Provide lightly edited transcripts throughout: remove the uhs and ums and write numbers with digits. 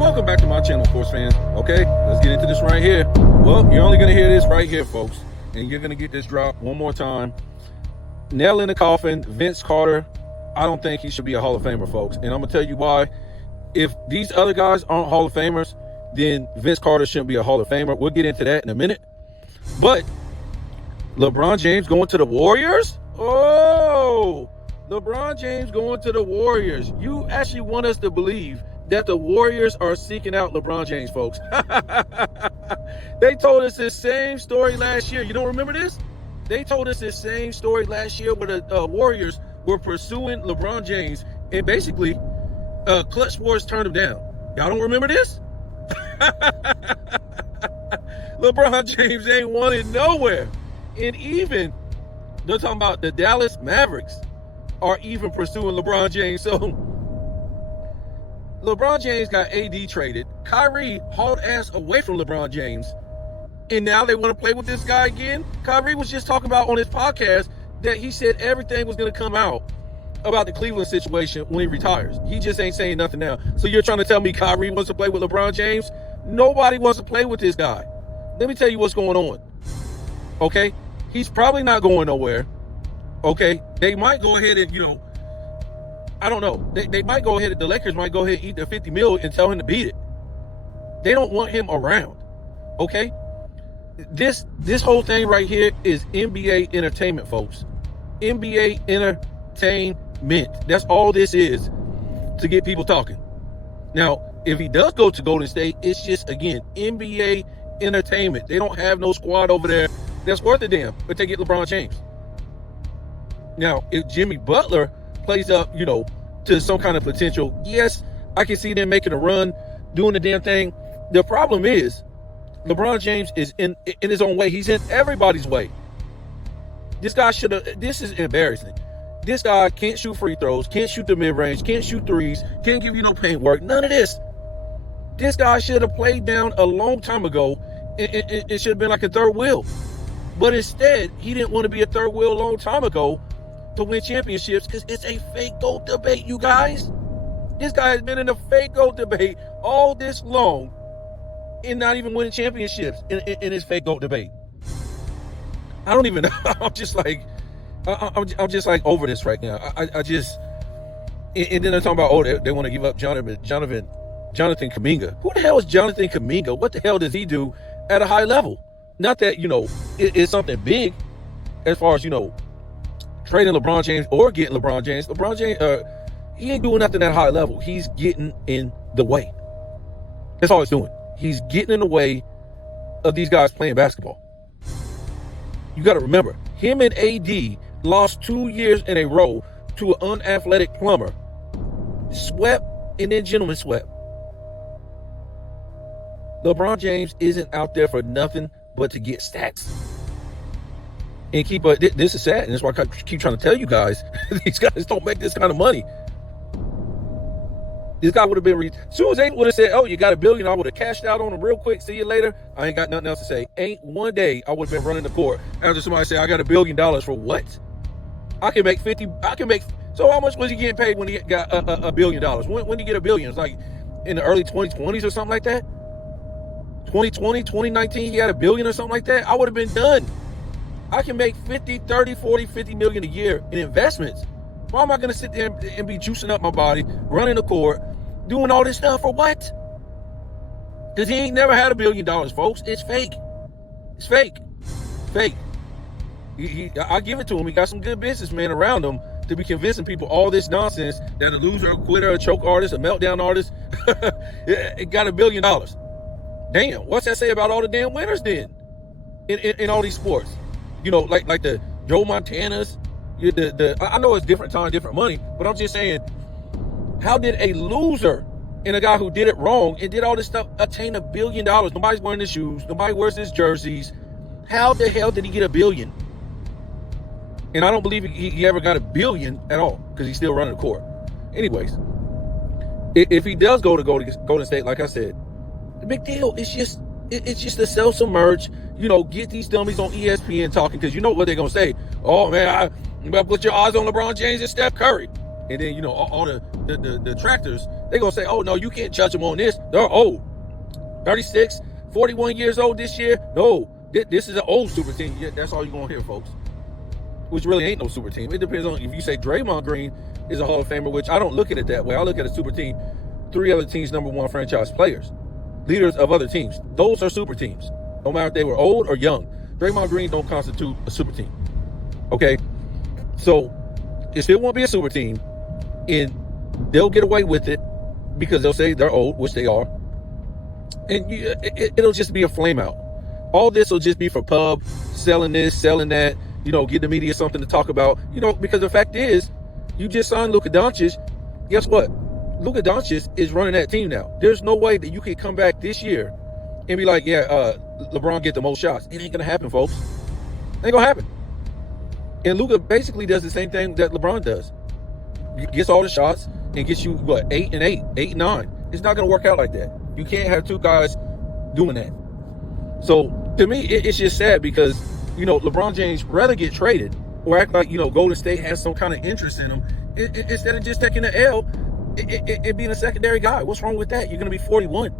Welcome back to my channel, sports fans. Okay, let's get into this right here. Well, you're only going to hear this right here, folks, and you're going to get this drop one more time. Nail in the coffin, Vince Carter. I don't think he should be a Hall of Famer, folks, and I'm going to tell you why. If these other guys aren't Hall of Famers, then Vince Carter shouldn't be a Hall of Famer. We'll get into that in a minute. But LeBron James going to the Warriors? Oh, LeBron James going to the Warriors. You actually want us to believe that the Warriors are seeking out LeBron James, folks. They told us this same story last year. You don't remember this? They told us this same story last year where the Warriors were pursuing LeBron James, and basically Clutch Sports turned him down. Y'all don't remember this? LeBron James ain't wanted nowhere. And even, they're talking about the Dallas Mavericks are even pursuing LeBron James. So LeBron James got AD traded. Kyrie hauled ass away from LeBron James. And now they want to play with this guy again. Kyrie was just talking about on his podcast that he said everything was going to come out about the Cleveland situation when he retires. He just ain't saying nothing now. So you're trying to tell me Kyrie wants to play with LeBron James? Nobody wants to play with this guy. Let me tell you what's going on. Okay? He's probably not going nowhere. Okay? They might go ahead and, I don't know. They might go ahead, the Lakers might go ahead and eat their $50 million and tell him to beat it. They don't want him around. Okay? This whole thing right here is NBA entertainment, folks. NBA entertainment. That's all this is, to get people talking. Now, if he does go to Golden State, it's just, again, NBA entertainment. They don't have no squad over there that's worth a damn, but they get LeBron James. Now, if Jimmy Butler plays up, to some kind of potential, yes, I can see them making a run, doing the damn thing. The problem is, LeBron James is in his own way. He's in everybody's way. This guy this is embarrassing. This guy can't shoot free throws, can't shoot the mid-range, can't shoot threes, can't give you no paint work, none of this. This guy should have played down a long time ago. It should have been like a third wheel. But instead, he didn't want to be a third wheel a long time ago to win championships, because it's a fake GOAT debate, you guys. This guy has been in a fake GOAT debate all this long and not even winning championships in his fake GOAT debate. I don't even know. I'm just like over this right now. I just, and then they're talking about, they want to give up Jonathan Kuminga. Who the hell is Jonathan Kuminga? What the hell does he do at a high level? Not that, it's something big as far as, trading LeBron James or getting LeBron James. LeBron James, he ain't doing nothing at a high level. He's getting in the way. That's all he's doing. He's getting in the way of these guys playing basketball. You got to remember, him and AD lost 2 years in a row to an unathletic plumber. Swept, and then gentlemen swept. LeBron James isn't out there for nothing but to get stats. And this is sad, and that's why I keep trying to tell you guys, these guys don't make this kind of money. This guy would have been, as soon as they would have said, oh, you got $1 billion, I would have cashed out on him real quick, see you later. I ain't got nothing else to say. Ain't one day I would have been running the court after somebody say, I got $1 billion for what? I can make 50, so how much was he getting paid when he got $1 billion? When did he get $1 billion? It's like in the early 2020s or something like that? 2020, 2019, he had $1 billion or something like that? I would have been done. I can make 50, 30, 40, 50 million a year in investments. Why am I going to sit there and be juicing up my body, running the court, doing all this stuff for what? Because he ain't never had $1 billion, folks. It's fake. It's fake. Fake. I give it to him. He got some good businessmen around him to be convincing people all this nonsense that a loser, a quitter, a choke artist, a meltdown artist, it got $1 billion. Damn, what's that say about all the damn winners then in all these sports? Like the Joe Montanas. I know it's different time, different money, but I'm just saying, how did a loser and a guy who did it wrong and did all this stuff attain $1 billion? Nobody's wearing his shoes. Nobody wears his jerseys. How the hell did he get $1 billion? And I don't believe he ever got $1 billion at all, because he's still running the court. Anyways, if he does go to Golden State, like I said, the big deal. It's just to self-submerge, get these dummies on ESPN talking, because you know what they're going to say. Oh, man, you better put your eyes on LeBron James and Steph Curry. And then, all the detractors, they going to say, oh, no, you can't judge them on this. They're old. 36, 41 years old this year. No, this is an old super team. Yeah, that's all you're going to hear, folks. Which really ain't no super team. It depends on if you say Draymond Green is a Hall of Famer, which I don't look at it that way. I look at a super team, 3 other teams' #1 franchise players, leaders of other teams. Those are super teams, no matter if they were old or young. Draymond Green don't constitute a super team. Okay? So it still won't be a super team, and they'll get away with it because they'll say they're old, which they are, and it'll just be a flame out. All this will just be for pub, selling this, selling that, give the media something to talk about, because the fact is, you just signed Luka Doncic. Guess what? Luka Doncic is running that team now. There's no way that you can come back this year and be like, LeBron get the most shots. It ain't gonna happen, folks. It ain't gonna happen. And Luka basically does the same thing that LeBron does. Gets all the shots and gets you, 8 and 8, 8 and 9. It's not gonna work out like that. You can't have two guys doing that. So to me, it's just sad because, LeBron James rather get traded or act like, Golden State has some kind of interest in him instead of just taking the L and being a secondary guy. What's wrong with that? You're going to be 41.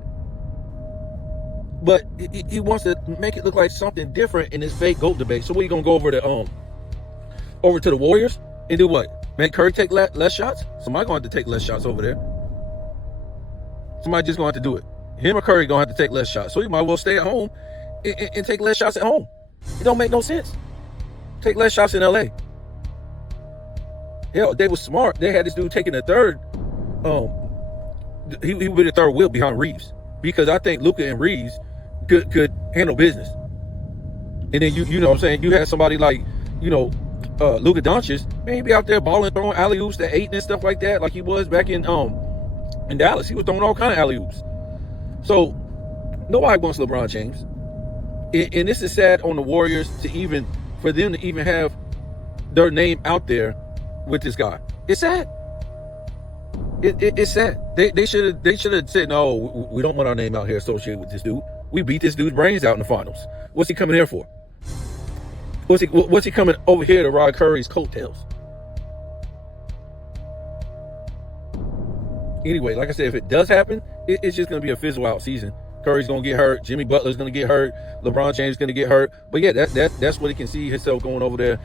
But he wants to make it look like something different in this fake GOAT debate. So what are you going to go over to the Warriors and do what? Make Curry take less shots? Somebody going to have to take less shots over there. Somebody just going to have to do it. Him or Curry going to have to take less shots. So he might well stay at home and take less shots at home. It don't make no sense. Take less shots in LA. Hell, they was smart. They had this dude taking the third. He would be the third wheel behind Reeves because I think Luka and Reeves could handle business. And then you know what I'm saying, you had somebody like Luka Doncic, man, he be out there balling, throwing alley-oops to 8 and stuff like that, like he was back in Dallas. He was throwing all kind of alley-oops. So nobody wants LeBron James. And this is sad on the Warriors for them to even have their name out there with this guy. It's sad. It's sad. They should have said, no, we don't want our name out here associated with this dude. We beat this dude's brains out in the finals. What's he coming here for? What's he coming over here to ride Curry's coattails? Anyway, like I said, if it does happen, it's just going to be a fizzle out season. Curry's going to get hurt. Jimmy Butler's going to get hurt. LeBron James is going to get hurt. But yeah, that's what he can see himself going over there,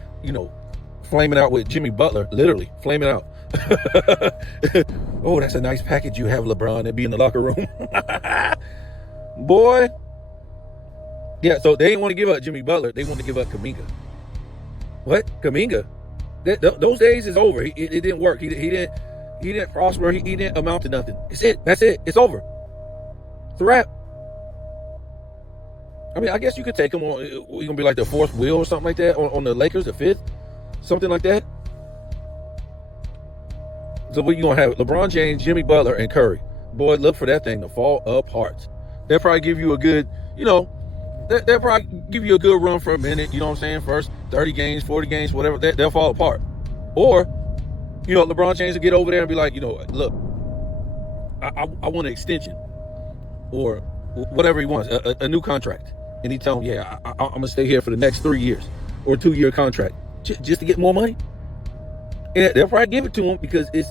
flaming out with Jimmy Butler, literally flaming out. Oh, that's a nice package you have, LeBron, and be in the locker room. Boy. Yeah, so they didn't want to give up Jimmy Butler. They want to give up Kuminga. What? Kuminga? Those days is over. It didn't work. He didn't prosper. He didn't amount to nothing. It's it. That's it. It's over. It's a wrap. I mean, I guess you could take him on. You're going to be like the fourth wheel or something like that on the Lakers, the fifth, something like that. So what you going to have? LeBron James, Jimmy Butler, and Curry. Boy, look for that thing to fall apart. They'll probably give you a good, they'll probably give you a good run for a minute. You know what I'm saying? First 30 games, 40 games, whatever. They'll fall apart. Or, LeBron James will get over there and be like, look, I want an extension. Or whatever he wants, a new contract. And he tell him, yeah, I'm going to stay here for the next 3 years or a 2-year contract just to get more money. And they'll probably give it to him because it's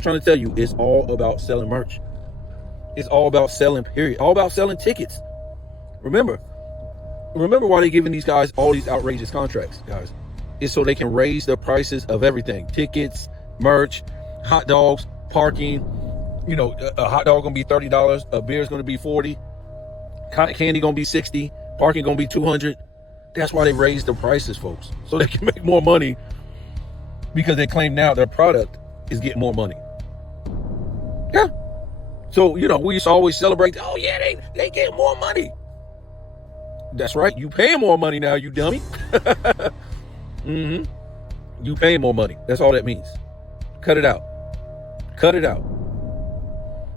trying to tell you, it's all about selling merch. It's all about selling, period. All about selling tickets. Remember why they're giving these guys all these outrageous contracts, guys. It's so they can raise the prices of everything. Tickets, merch, hot dogs, parking. A hot dog gonna be $30, a beer is gonna be $40, candy gonna be $60, parking gonna be $200. That's why they raised the prices, folks, so they can make more money because they claim now their product is getting more money. Yeah. So we used to always celebrate. Oh yeah, they get more money. That's right. You paying more money now, you dummy. Mm-hmm. You paying more money. That's all that means. Cut it out. Cut it out.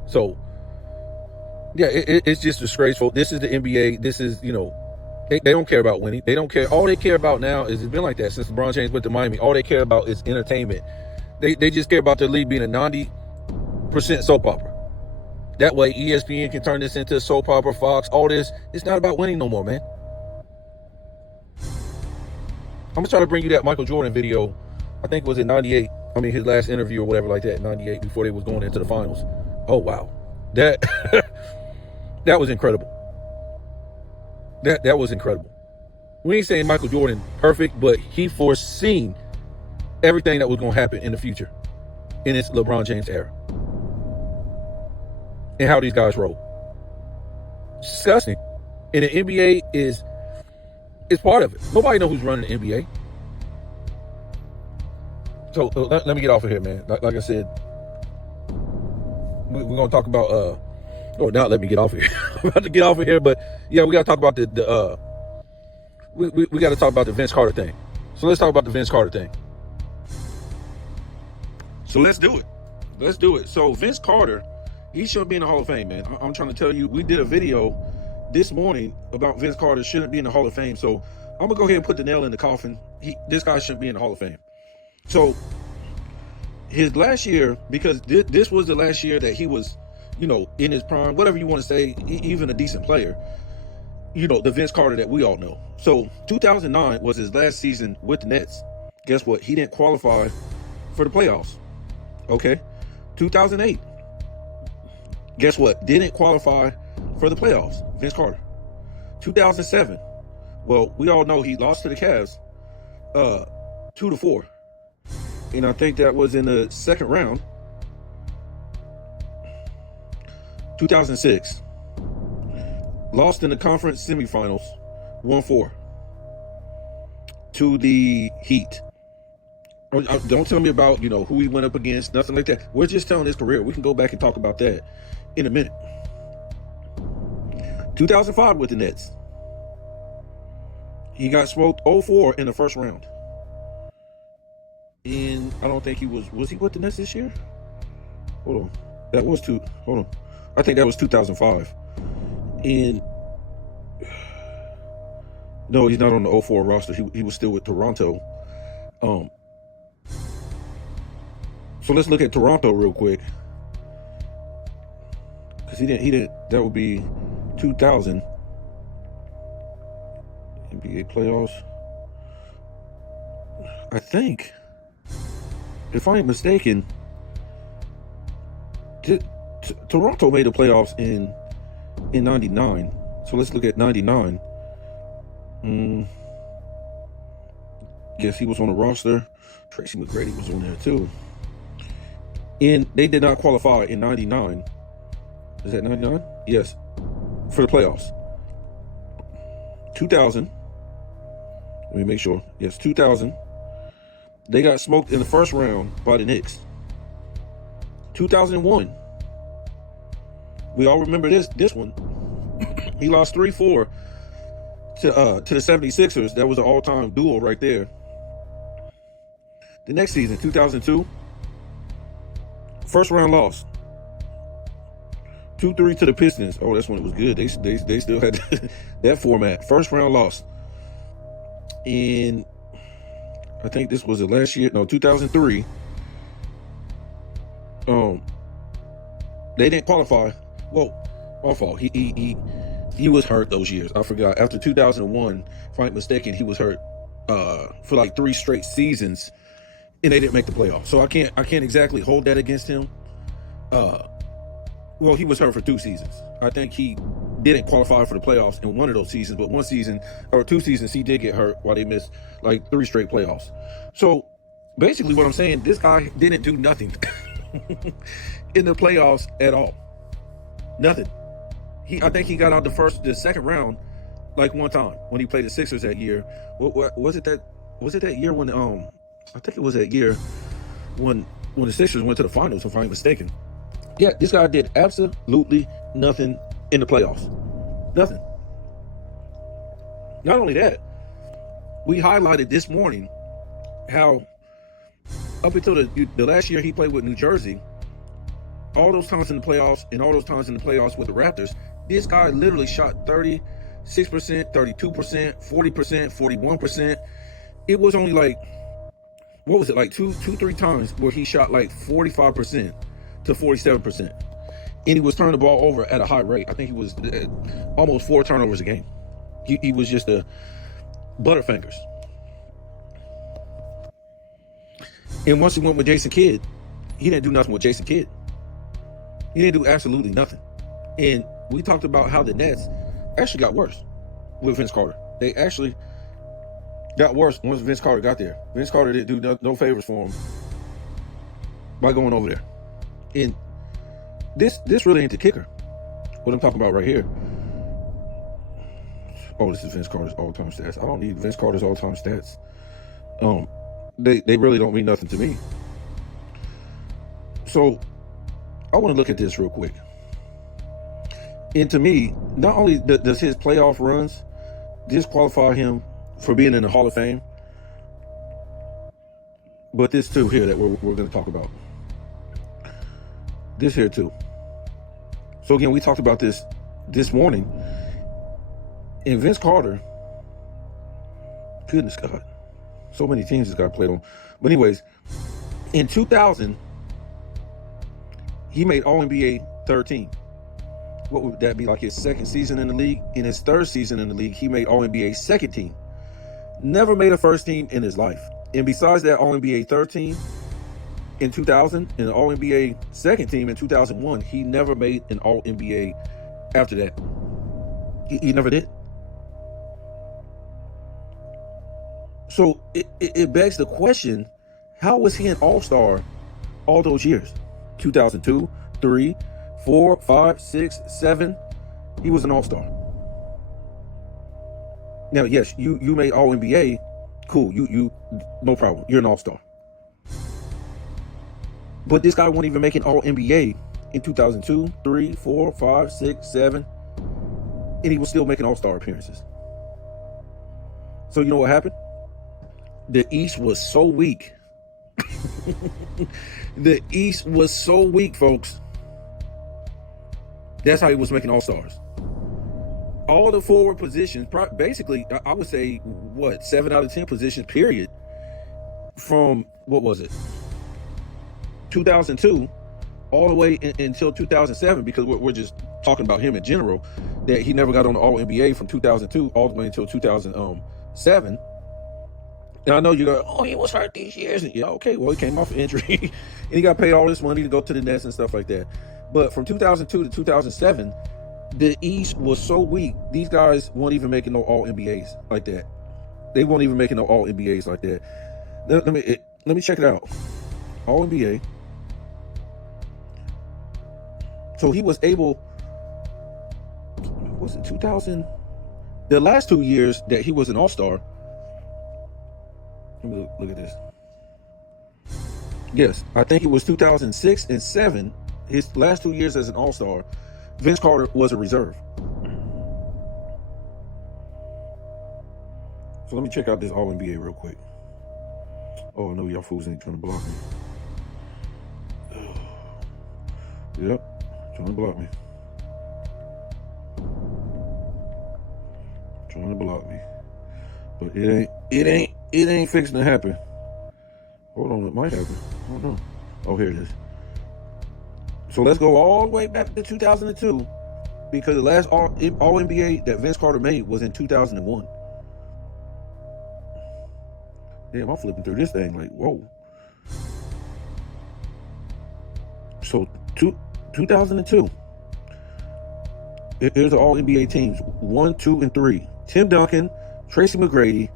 So, yeah, it's just disgraceful. This is the NBA. This is, they don't care about winning. They don't care. All they care about now is, it's been like that since LeBron James went to Miami. All they care about is entertainment. They just care about their league being a 90% soap opera. That way, ESPN can turn this into a soap opera, Fox, all this. It's not about winning no more, man. I'm going to try to bring you that Michael Jordan video. I think it was in 98. I mean, his last interview or whatever like that, 98, before they was going into the finals. Oh, wow. That that was incredible. That was incredible. We ain't saying Michael Jordan perfect, but he foreseen everything that was going to happen in the future in its LeBron James era. And how these guys roll. It's disgusting. And the NBA is part of it. Nobody knows who's running the NBA. So let me get off of here, man. Like I said, we're going to talk about, now let me get off of here. I'm about to get off of here, but yeah, we got to talk about we got to talk about the Vince Carter thing. So let's talk about the Vince Carter thing. So let's do it. So Vince Carter, he should be in the Hall of Fame, man. I'm trying to tell you, we did a video this morning about Vince Carter shouldn't be in the Hall of Fame. So I'm gonna go ahead and put the nail in the coffin. This guy shouldn't be in the Hall of Fame. So his last year, because this was the last year that he was, in his prime, whatever you want to say, even a decent player, the Vince Carter that we all know. So 2009 was his last season with the Nets. Guess what? He didn't qualify for the playoffs. Okay. 2008. Guess what? Didn't qualify for the playoffs. Vince Carter. 2007. Well, we all know he lost to the Cavs 2-4. And I think that was in the second round. 2006. Lost in the conference semifinals 1-4 to the Heat. Don't tell me about, who he went up against, nothing like that. We're just telling his career. We can go back and talk about that in a minute. 2005 with the Nets. He got smoked 0-4 in the first round. And I don't think he was he with the Nets this year? Hold on. I think that was 2005. And no, he's not on the 0-4 roster. He was still with Toronto. So let's look at Toronto real quick. Because he didn't, that would be 2000. NBA playoffs. I think, if I ain't mistaken, Toronto made the playoffs in 99. So let's look at 99. Guess he was on the roster. Tracy McGrady was on there too. And they did not qualify in 99. Is that 99? Yes. For the playoffs. 2000. Let me make sure. Yes, 2000. They got smoked in the first round by the Knicks. 2001. We all remember this one. He lost 3-4 to the 76ers. That was an all-time duel right there. The next season, 2002. First round loss. 2-3 to the Pistons. Oh, that's when it was good. They still had that format. First round loss. And I think this was the last year. No, 2003. They didn't qualify. Well, my fault. He was hurt those years. I forgot. After 2001, if I'm not mistaken, he was hurt for like 3 straight seasons, and they didn't make the playoffs. So I can't exactly hold that against him. Well, he was hurt for 2 seasons. I think he didn't qualify for the playoffs in one of those seasons, but 1 season or 2 seasons he did get hurt while they missed like 3 straight playoffs. So basically what I'm saying, this guy didn't do nothing in the playoffs at all. Nothing. I think he got out the second round like one time when he played the Sixers that year. What was it that year when I think it was that year when the Sixers went to the finals, if I'm not mistaken. Yeah, this guy did absolutely nothing in the playoffs. Nothing. Not only that, we highlighted this morning how up until the last year he played with New Jersey, all those times in the playoffs and all those times in the playoffs with the Raptors, this guy literally shot 36%, 32%, 40%, 41%. It was only like, what was it, like two, 3 times where he shot like 45% to 47%. And he was turning the ball over at a high rate. I think he was almost 4 turnovers a game. He was just a Butterfingers. And once he went with Jason Kidd, he didn't do nothing with Jason Kidd. He didn't do absolutely nothing. And we talked about how the Nets actually got worse with Vince Carter. They actually got worse once Vince Carter got there. Vince Carter didn't do no favors for him by going over there. And this really ain't the kicker. What I'm talking about right here. Oh, this is Vince Carter's all-time stats. I don't need Vince Carter's all-time stats. They really don't mean nothing to me. So I want to look at this real quick. And to me, not only does his playoff runs disqualify him for being in the Hall of Fame, but this too here that we're going to talk about. This here too. So again, we talked about this morning. And Vince Carter, goodness God, so many teams this guy played on. But anyways, in 2000, he made All-NBA third team. What would that be, like his second season in the league? In his third season in the league, he made All-NBA second team. Never made a first team in his life. And besides that All-NBA third team in 2000 and the All-NBA second team in 2001, he never made an All-NBA after that. He never did. So it begs the question, how was he an all-star all those years? 2002, 3, 4, 5, 6, 7. He was an all-star. Now, yes, you made All-NBA. Cool, you no problem. You're an all-star. But this guy won't even make an All-NBA in 2002, 3, 4, 5, 6, 7. And he was still making all-star appearances. So you know what happened? The East was so weak. The East was so weak, folks. That's how he was making all-stars. All the forward positions, basically, I would say, 7 out of 10 positions, period, from, 2002 all the way until 2007, because we're just talking about him in general, that he never got on the All-NBA from 2002 all the way until 2007. And I know you go, oh, he was hurt these years. And, yeah, okay, well, he came off an injury. And he got paid all this money to go to the Nets and stuff like that. But from 2002 to 2007, the East was so weak, these guys weren't even making no All-NBAs like that. They weren't even making no All-NBAs like that. Let me check it out. All-NBA. So he was able, was it 2000? The last 2 years that he was an all-star, let me look at this. Yes, I think it was 2006 and 7. His last 2 years as an all-star, Vince Carter was a reserve. So let me check out this All-NBA real quick. Oh, I know y'all fools ain't trying to block me. Yep, trying to block me. Trying to block me. But it ain't fixing to happen. Hold on, it might happen. I don't know. Oh, here it is. So let's go all the way back to 2002, because the last All-NBA that Vince Carter made was in 2001. Damn, I'm flipping through this thing like, whoa. So 2002. Here's the All-NBA teams, 1, 2, and 3. Tim Duncan, Tracy McGrady,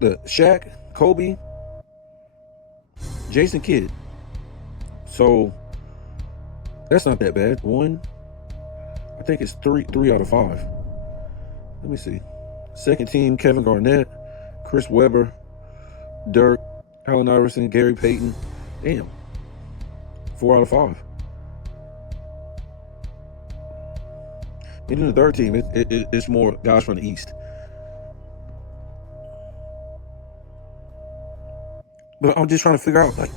the Shaq, Kobe, Jason Kidd. So that's not that bad. I think it's three out of 5. Let me see. Second team, Kevin Garnett, Chris Webber, Dirk, Allen Iverson, Gary Payton. Damn. 4 out of 5. And in the third team, it's more guys from the East. But I'm just trying to figure out, like,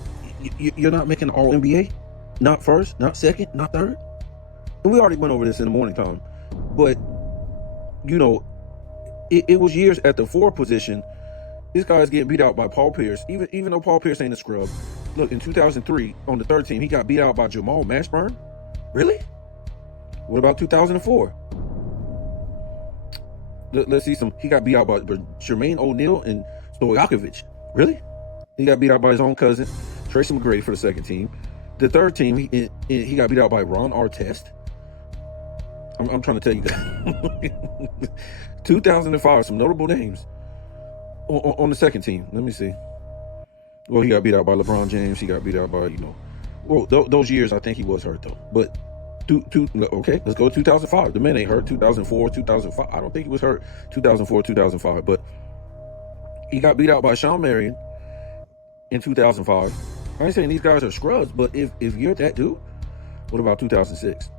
you're not making All-NBA? Not first, not second, not third? And we already went over this in the morning time. But, you know, it was years at the 4 position. This guy's getting beat out by Paul Pierce. Even though Paul Pierce ain't a scrub. Look, in 2003, on the third team, he got beat out by Jamal Mashburn. Really? What about 2004? Let's see some. He got beat out by Jermaine O'Neal and Stojakovic. Really? He got beat out by his own cousin, Tracy McGrady, for the second team. The third team, he got beat out by Ron Artest. I'm trying to tell you guys. 2005, some notable names on the second team. Let me see. Well, he got beat out by LeBron James. He got beat out by, well, those years I think he was hurt though. But okay, let's go to 2005. The man ain't hurt. 2004, 2005. I don't think he was hurt. 2004, 2005. But he got beat out by Sean Marion in 2005. I ain't saying these guys are scrubs, but if you're that dude, what about 2006?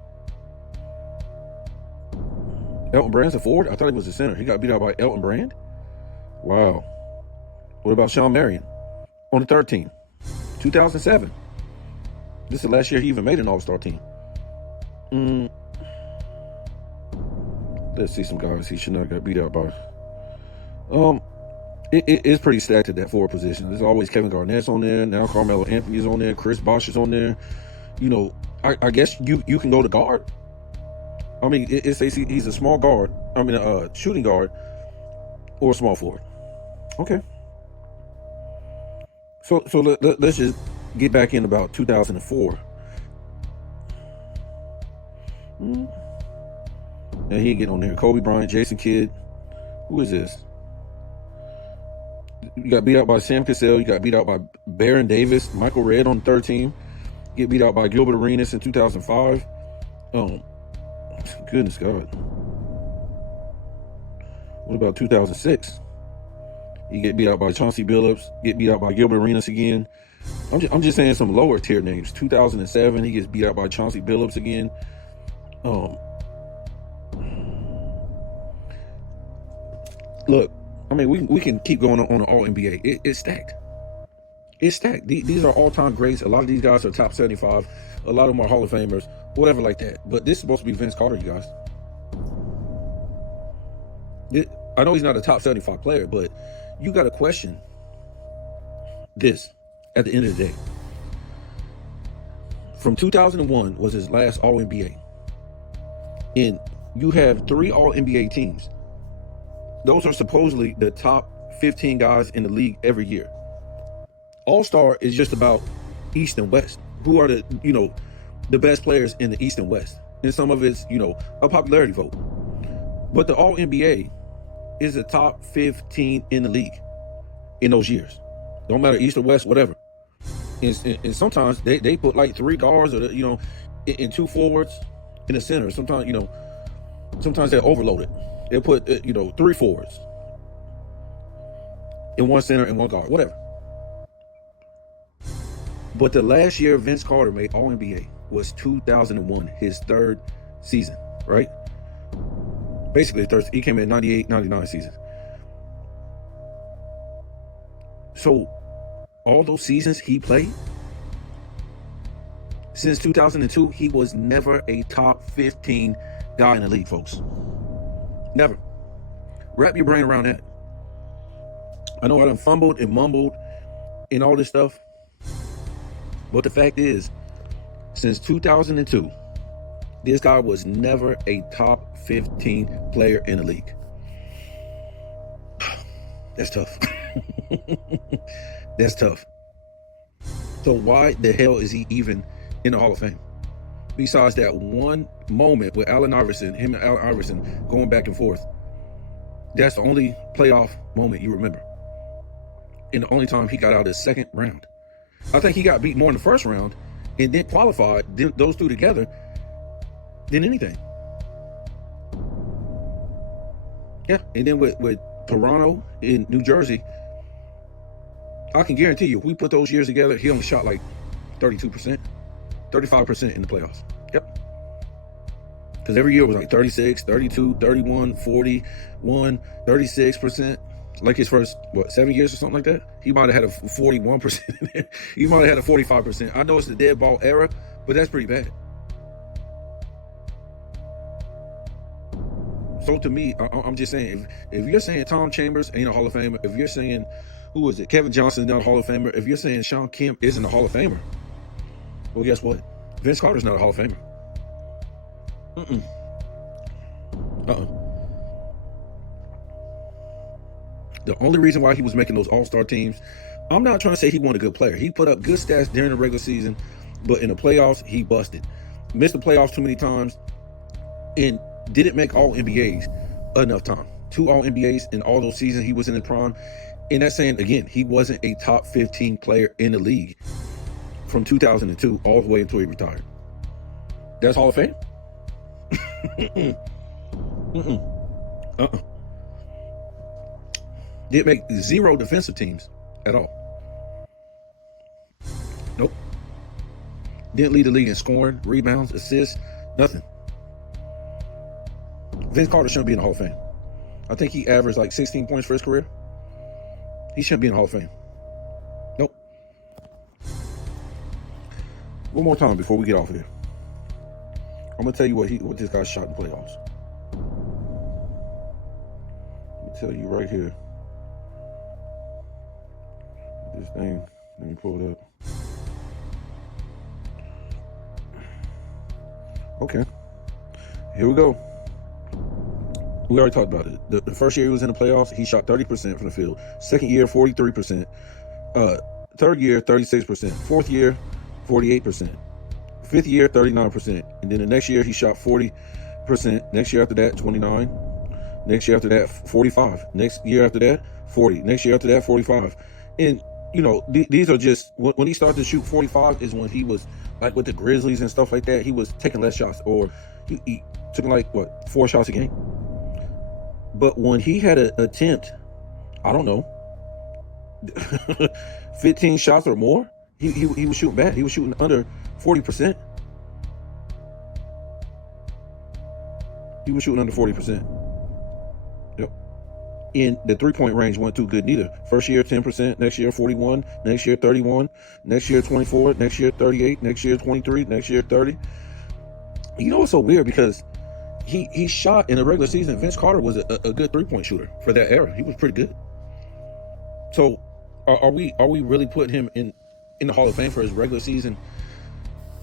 Elton Brand's a forward? I thought he was a center. He got beat out by Elton Brand? Wow. What about Sean Marion on the third team? 2007. This is the last year he even made an all-star team. Let's see some guys he should not got beat out by. It's pretty stacked at that forward position. There's always Kevin Garnett's on there. Now Carmelo Anthony's on there. Chris Bosh is on there. I guess you can go to guard. I mean, it says he's a small guard. I mean, a shooting guard or a small forward. Okay. So let's just get back in about 2004. And he get on there. Kobe Bryant, Jason Kidd. Who is this? You got beat out by Sam Cassell. You got beat out by Baron Davis, Michael Redd on the third team. Get beat out by Gilbert Arenas in 2005. Goodness God. What about 2006? You get beat out by Chauncey Billups. Get beat out by Gilbert Arenas again. I'm just saying some lower tier names. 2007, he gets beat out by Chauncey Billups again. Look, I mean, we can keep going on the All NBA. It's stacked. It's stacked. These are all-time greats. A lot of these guys are top 75. A lot of them are Hall of Famers, whatever like that. But this is supposed to be Vince Carter, you guys. I know he's not a top 75 player, but you got to question this at the end of the day. From 2001 was his last All-NBA. And you have 3 All-NBA teams. Those are supposedly the top 15 guys in the league every year. All-Star is just about East and West. Who are the best players in the East and West? And some of it's, a popularity vote. But the All-NBA is the top 15 in the league in those years. Don't matter East or West, whatever. And sometimes they put like 3 guards or, and 2 forwards in the center. Sometimes they're overloaded. They'll put, 3 forwards in 1 center and 1 guard, whatever. But the last year Vince Carter made All-NBA was 2001, his 3rd season, right? Basically, he came in 98, 99 season. So, all those seasons he played, since 2002, he was never a top 15 guy in the league, folks. Never. Wrap your brain around that. I know I done fumbled and mumbled and all this stuff, but the fact is, since 2002, this guy was never a top 15 player in the league. That's tough. That's tough. So why the hell is he even in the Hall of Fame? Besides that one moment with him and Allen Iverson going back and forth. That's the only playoff moment you remember. And the only time he got out of the second round. I think he got beat more in the first round and then qualified, those 2 together, than anything. Yeah, and then with Toronto in New Jersey, I can guarantee you, if we put those years together, he only shot like 32%, 35% in the playoffs. Yep. Because every year was like 36, 32, 31, 41, 36%. Like his first, 7 years or something like that? He might have had a 41% in there. He might have had a 45%. I know it's the dead ball era, but that's pretty bad. So to me, I'm just saying, if you're saying Tom Chambers ain't a Hall of Famer, if you're saying, who is it, Kevin Johnson's not a Hall of Famer, if you're saying Sean Kemp isn't a Hall of Famer, well, guess what? Vince Carter's not a Hall of Famer. The only reason why he was making those all-star teams I'm not trying to say he wasn't a good player. He put up good stats during the regular season, but in the playoffs, he busted. Missed the playoffs too many times and didn't make all NBAs enough time. 2 all NBAs in all those seasons he was in his prime. And that's saying, again, he wasn't a top 15 player in the league from 2002 all the way until he retired. That's Hall of Fame? Didn't make 0 defensive teams at all. Nope. Didn't lead the league in scoring, rebounds, assists, nothing. Vince Carter shouldn't be in the Hall of Fame. I think he averaged like 16 points for his career. He shouldn't be in the Hall of Fame. Nope. One more time before we get off of here. I'm gonna tell you what this guy shot in the playoffs. Let me tell you right here. This thing, let me pull it up. Okay, here we go. We already talked about it. The first year he was in the playoffs, he shot 30% from the field. Second year, 43%. Third year, 36%. Fourth year, 48%. Fifth year, 39%. And then the next year, he shot 40%. Next year after that, 29. Next year after that, 45. Next year after that, 40. Next year after that, 45. And, you know, these are just, when he started to shoot 45 is when he was, like with the Grizzlies and stuff like that, he was taking less shots. Or he took like, 4 shots a game? But when he had an attempt, I don't know, 15 shots or more, he was shooting bad. He was shooting under 40%. He was shooting under 40%. Yep. And the 3-point range wasn't too good neither. First year, 10%. Next year, 41. Next year, 31. Next year, 24. Next year, 38. Next year, 23. Next year, 30. You know what's so weird? Because he shot in the regular season. Vince Carter was a good 3-point shooter for that era. He was pretty good. So are we really putting him in the Hall of Fame for his regular season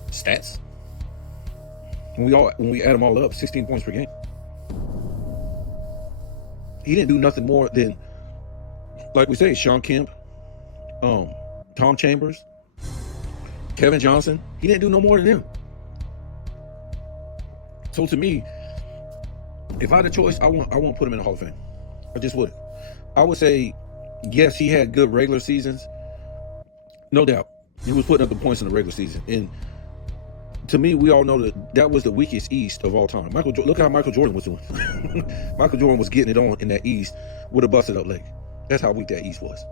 stats? When we add them all up, 16 points per game. He didn't do nothing more than, like we say, Sean Kemp, Tom Chambers, Kevin Johnson. He didn't do no more than them. So to me, if I had a choice, I won't put him in the Hall of Fame. I just wouldn't. I would say, yes, he had good regular seasons. No doubt. He was putting up the points in the regular season. And to me, we all know that was the weakest East of all time. Look how Michael Jordan was doing. Michael Jordan was getting it on in that East with a busted up leg. That's how weak that East was.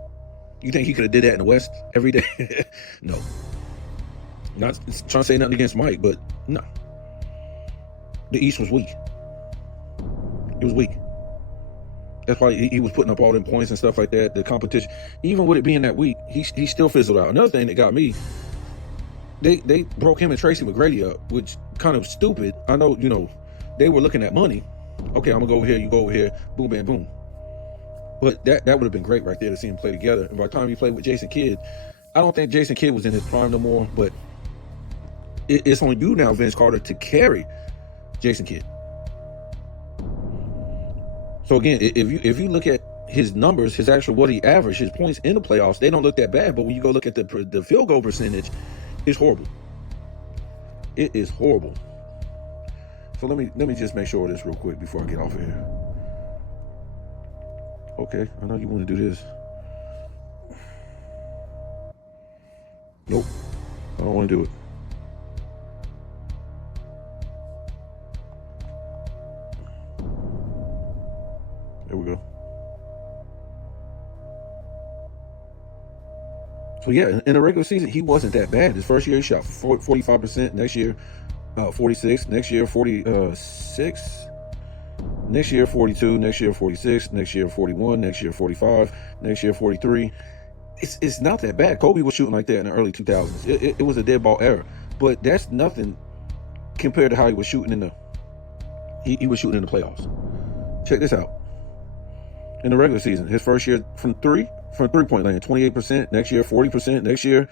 You think he could have did that in the West every day? No. Not trying to say nothing against Mike, but no. The East was weak. It was weak. That's why he was putting up all them points and stuff like that. The competition, even with it being that weak, he still fizzled out. Another thing that got me, they broke him and Tracy McGrady up, which kind of stupid. I know, they were looking at money. Okay, I'm gonna go over here, you go over here, boom, bam, boom. But that would have been great right there to see them play together. And by the time he played with Jason Kidd, I don't think Jason Kidd was in his prime no more. But it's on you now, Vince Carter, to carry Jason Kidd. So again, if you look at his numbers, his actual what he averaged, his points in the playoffs, they don't look that bad. But when you go look at the field goal percentage, it's horrible. It is horrible. So let me just make sure of this real quick before I get off of here. Okay, I know you want to do this. Nope, I don't want to do it. There we go. So yeah, in the regular season, he wasn't that bad. His first year, he shot 45%. Next year, 46. Next year, 46. Next year, 42. Next year, 46. Next year, 41. Next year, 45. Next year, 43. It's not that bad. Kobe was shooting like that in the early 2000s. It was a dead ball era, but that's nothing compared to how he was shooting he was shooting in the playoffs. Check this out. In the regular season, his first year from three-point land, 28%. Next year, 40%. Next year,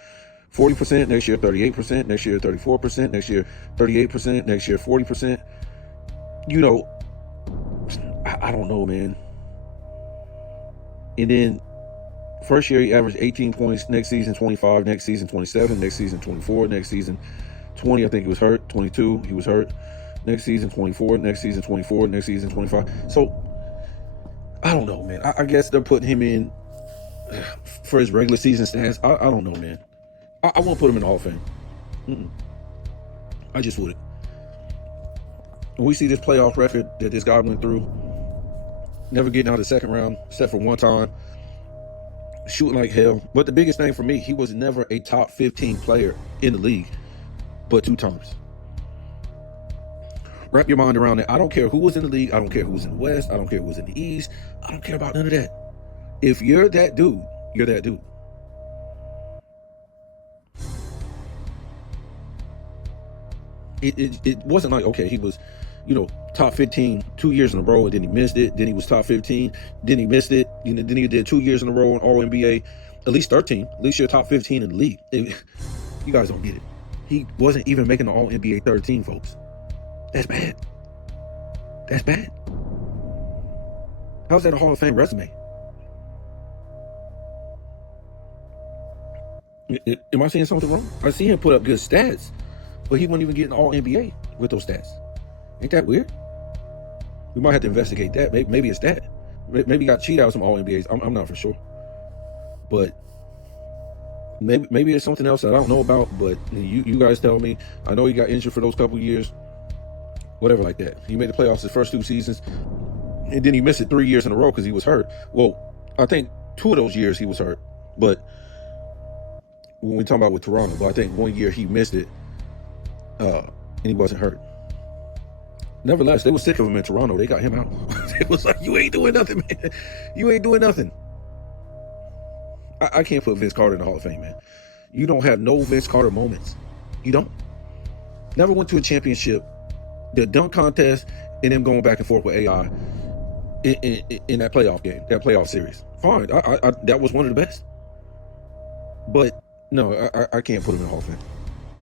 40%. Next year, 38%. Next year, 34%. Next year, 38%. Next year, 40%. I don't know, man. And then First year, he averaged 18 points. Next season, 25. Next season, 27. Next season, 24. Next season, 20. I think he was hurt. 22. He was hurt. Next season, 24. Next season, 24. Next season, 25. So, I don't know, man. I guess they're putting him in for his regular season stats. I don't know, man. I won't put him in the Hall of Fame. I just wouldn't. When we see this playoff record that this guy went through, never getting out of the second round, except for one time, shooting like hell. But the biggest thing for me, he was never a top 15 player in the league, but 2 times. Wrap your mind around that. I don't care who was in the league. I don't care who was in the West. I don't care who was in the East. I don't care about none of that. If you're that dude, you're that dude. It wasn't like, okay, he was, top 15 2 years in a row, and then he missed it. Then he was top 15, then he missed it. Then he did 2 years in a row in All NBA, at least 13. At least you're top 15 in the league. You guys don't get it. He wasn't even making the All NBA 13, folks. That's bad. That's bad. How's that a Hall of Fame resume? Am I saying something wrong? I see him put up good stats, but he wasn't even getting All NBA with those stats. Ain't that weird? We might have to investigate that. Maybe it's that. Maybe he got cheated out of some All NBAs. I'm not for sure. But maybe it's something else that I don't know about. But you guys tell me. I know he got injured for those couple years. Whatever like that. He made the playoffs his first 2 seasons. And then he missed it 3 years in a row because he was hurt. Well, I think 2 of those years he was hurt. But when we talk about with Toronto, but I think 1 year he missed it. And he wasn't hurt. Nevertheless, they were sick of him in Toronto. They got him out. It was like, you ain't doing nothing, man. You ain't doing nothing. I can't put Vince Carter in the Hall of Fame, man. You don't have no Vince Carter moments. You don't. Never went to a championship. The dunk contest and them going back and forth with AI in that playoff game, that playoff series. Fine. That was one of the best. But no, I can't put him in the Hall of Fame.